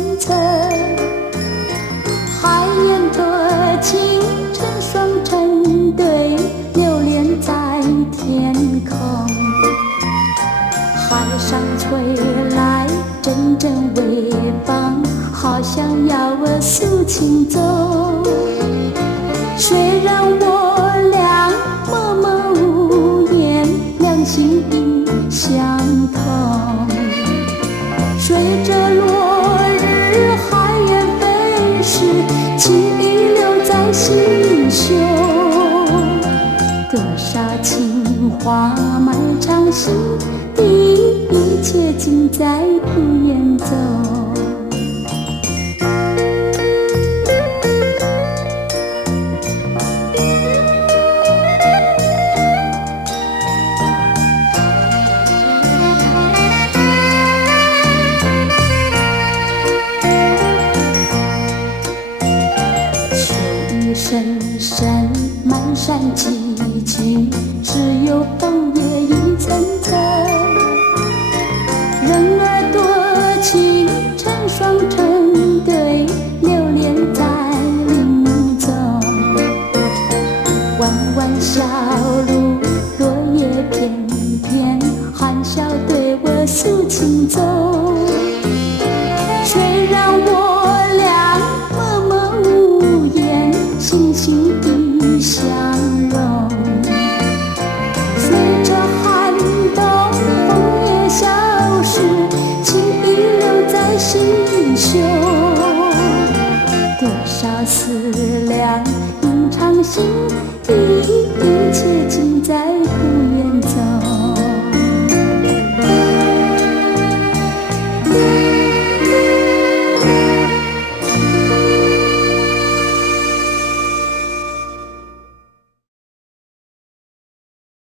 层层。海燕多情，成双成对，流连在天空。海上吹来阵阵微风，好像要我诉情衷。虽然我俩默默无言，两心已相通。随着落日，海燕飞逝，情意留在心胸。多少情话满肠心底，一切尽在不言中。深深漫山寂寂，只有枫叶一层层。人儿多情，成双成对，流连在林中。弯弯小路，落叶片片，含笑对我诉情衷。虽然我俩默默无言，心心已相融。随着寒冬，枫叶消失，情意留在心胸。多少思量隐藏心底，